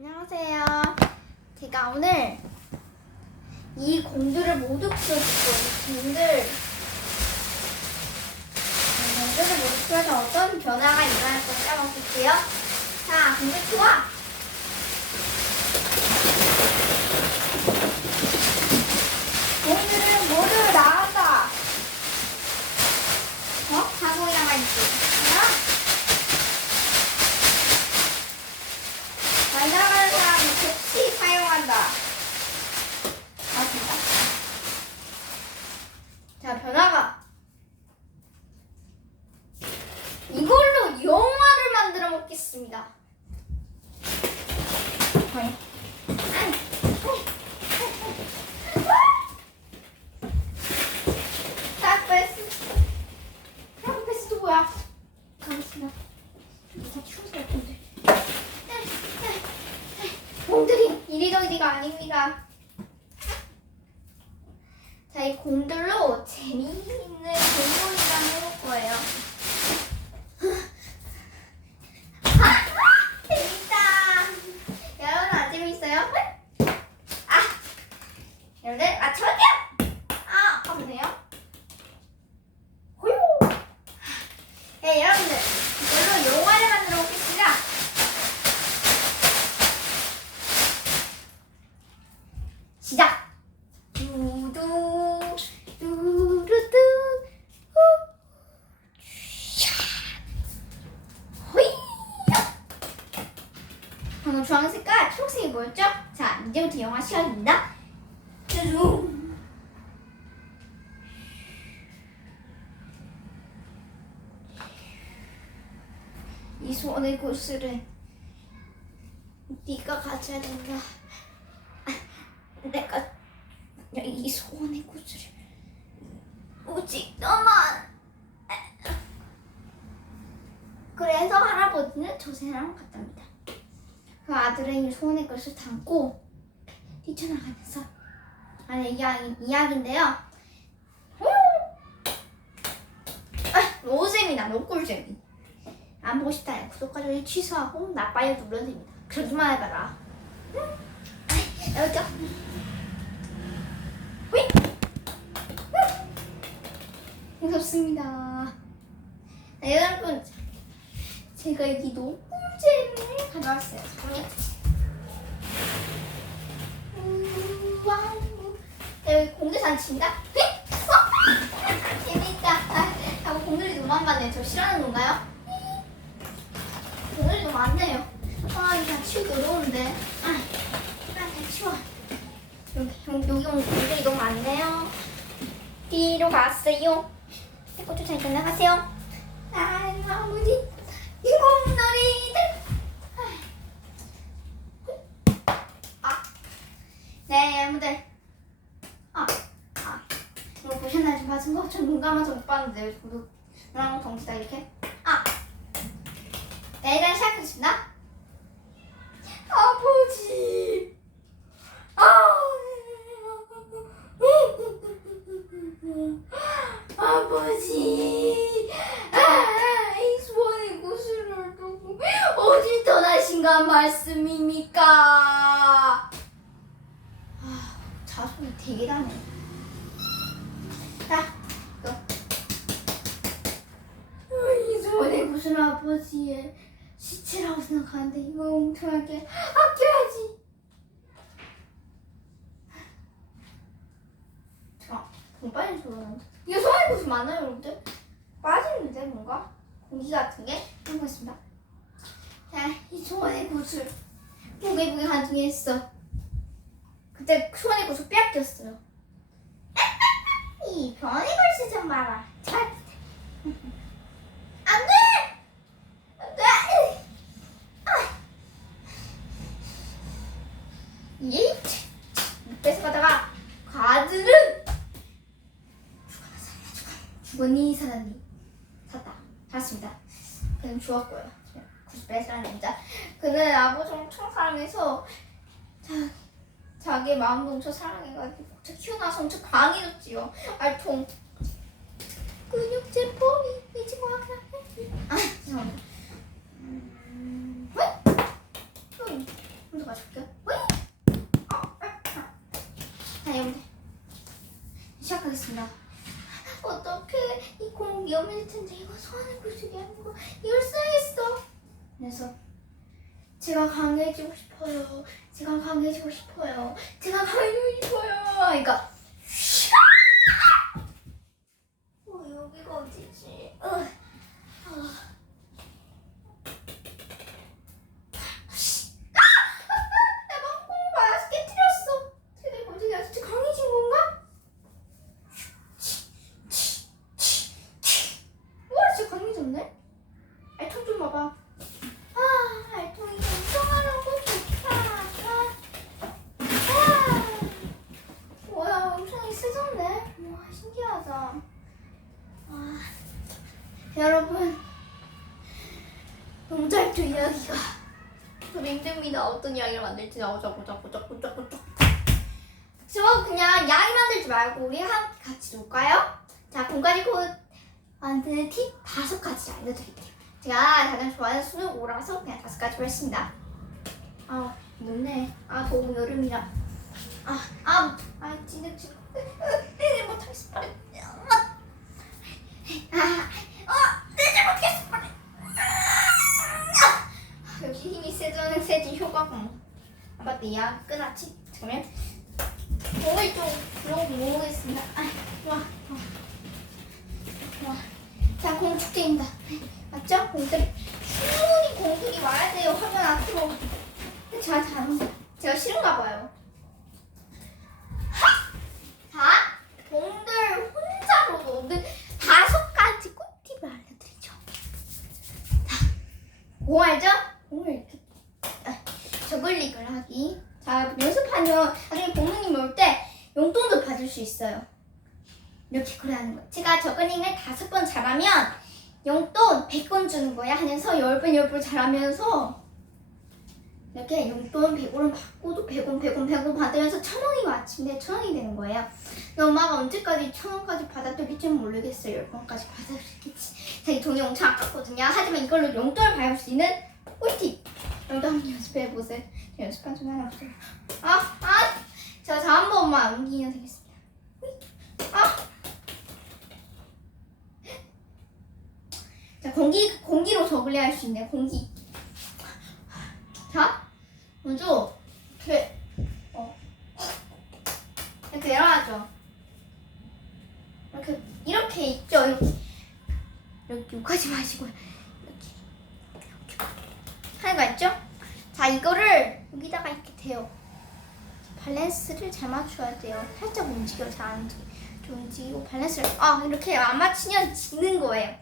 안녕하세요. 제가 오늘 이 공들을 모두 거예요. 공들. 이 공들을 모두 풀어서 어떤 변화가 일어날 건지 한번 볼게요. 자, 공들 좋아. 공들은 모두 나온다. 어? 자동이야만 있지. 하나. 잘 나가는 사람은 즉시 사용한다. 맞습니다. 자, 변화가. 이걸로 영화를 만들어 먹겠습니다. 다 건데. 공들이 이리저리가 아닙니다. 자, 이 공들로 재미있는 동물이랑 해볼 거예요. 아, 재밌다. 여러분 안 재밌어요? 아, 여러분들 맞춰볼게요. 아, 하면 돼요? 호요. 네, 여러분들 이걸로 영화를 만들어 보겠습니다. 시작. 두두 두루두 후. 샤. 호이. 방금 주황 색깔 초록색이 보였죠? 자, 이제부터 영화 시작입니다. 뚜루. 이 손의 구슬은 네가 가져야 된다. 내가 이 소원의 구슬을 오직 너만 그래서 할아버지는 조세랑 갔답니다 그 아들은 이 소원의 것을 담고 뛰쳐나가면서. 아니 이야기, 이야기인데요. 아, 노잼이다 노꿀잼이. 안 보고 싶다 구독과 좋아요 취소하고 나빠요 눌러도 됩니다. 그러기만 해봐라. 여기죠 휘! 무섭습니다. 네, 여러분, 제가 여기 노꿀잼을 가져왔어요. 잠깐만요. 공대산 친다? 저 싫어하는 건가요? 공들이 너무 많네요. 아, 이거 다 치우기 어려운데. 아, 아, 다 치워. 여기, 여기, 여기 공들이 너무 많네요. 뒤로 갔어요. 꽃도 잘 끝나가세요. 할아버지, 이 공놀이들. 아, 네, 여러분들. 아, 아, 이거 보셨나요? 좀 맞은 거? 전눈 감아서 못 봤는데, 저랑 동시다 이렇게. 아, 네, 일단 시작하겠습니다. 아버지. 아, 아버지, 아, 이 소원의 구슬을 두고 어디 떠나신가 말씀입니까? 아, 자손이 되게 다네. 자, 이거. 아, 이 소원의 구슬 아버지의 시체라고 생각하는데 이거 엉뚱하게 아껴야지. 자, 공 빨리 들어오는데. 이게 소화의 구슬 많아요, 여러분들? 빠지는데 뭔가 공기 같은 게 해보겠습니다. 자, 이 소원의 구슬 보게보게 한중에 했어. 그때 소원의 구슬 빼앗겼어요. 이 변의 걸스 좀 봐라. 잘. 안 돼! 안 돼! 아. 예? 샀다 샀습니다 그는 주었고요 구스베 사랑입니다 그는 아버지 엄청 사랑해서 자, 자기 마음도 엄청 사랑해가지고 저 키워나서 엄청 강해졌지요 알통 근육질 폼이 이 친구가 그냥 아 죄송합니다 음, 왜? 음, 좀더 가져올게요. 어이! 아, 아, 아. 시작하겠습니다. 어떡해. 이공 위험할 텐데 이거 소환을 부수게 하는 거 이걸 써야겠어. 그래서 제가 강해지고 싶어요. 제가 강해지고 싶어요. 제가 강해지고 싶어요. 그러니까 어, 여기가 어디지? 어. 어. 나 방금 맛 깨뜨렸어. 제가 이거 어떻게 아직 강해진 건가? 우와 진짜 강해졌네? 알통 좀 봐봐 아 알통이 엄청하라고 좋다 아 뭐야 엄청 쓰졌네 와 신기하다 아 여러분 농작주 이야기가 좀 힘듭니다 어떤 이야기를 만들지 나오자 보자 보자 보자 보자 저 그냥 이야기 만들지 말고 우리 함께 같이 놀까요? 자 공간이 곧 만드는 팁 다섯 가지 알려드릴게요. 제가 가장 좋아하는 수능 오라서 그냥 다섯 가지로 했습니다. 아, 늦네. 아, 더워 여름이라. 아, 아, 아, 진짜 지금 못하겠어. 빨리. 아, 아, 내지 못하겠어. 빨리. 아, 역시 힘이 세져는 세지 효과가 뭐. 아, 맞다. 야, 끊었지? 그러면 몸을 좀 불러보고 모으겠습니다. 아, 좋아. 좋아. 와, 자, 공 축제입니다. 맞죠? 공들이. 충분히 공들이 와야 돼요. 화면 앞으로. 근데 제가 잘못, 제가 싫은가 봐요. 자, 공들 혼자로 노는 다섯 가지 꿀팁을 알려드리죠. 자, 공 알죠? 공을 이렇게 아, 저글릭을 하기. 자, 연습 하면 나중에 부모님 올때 용돈도 받을 수 있어요. 이렇게 그래야 하는 거야. 제가 저글링을 다섯 번 잘하면 용돈 100원 주는 거야 하면서 10번 10번 잘하면서 이렇게 용돈 100원을 받고 또 100원 100원 100원 받으면서 천 원이 마침내 천 원이 되는 거예요. 근데 엄마가 언제까지 천 원까지 받아들일지 모르겠어요. 10번까지 받아들이겠지. 자기 돈이 엄청 아깝거든요. 하지만 이걸로 용돈을 받을 수 있는 꿀팁. 여러분도 한번 연습해 보세요. 연습한 좀 하나. 아, 아, 자, 저한 번만 옮기면 되겠습니다. 아. 자, 공기, 공기로 저글링 할수 있네, 공기. 자, 먼저, 이렇게, 어, 이렇게 내려가죠. 이렇게, 이렇게 있죠, 이렇게. 이렇게 욕하지 마시고, 이렇게. 이렇게. 하는 거 있죠? 자, 이거를 여기다가 이렇게 대요. 밸런스를 잘 맞춰야 돼요. 살짝 움직여, 잘안 움직여. 좀 움직이고 밸런스를, 아, 이렇게 안 맞추면 지는 거예요.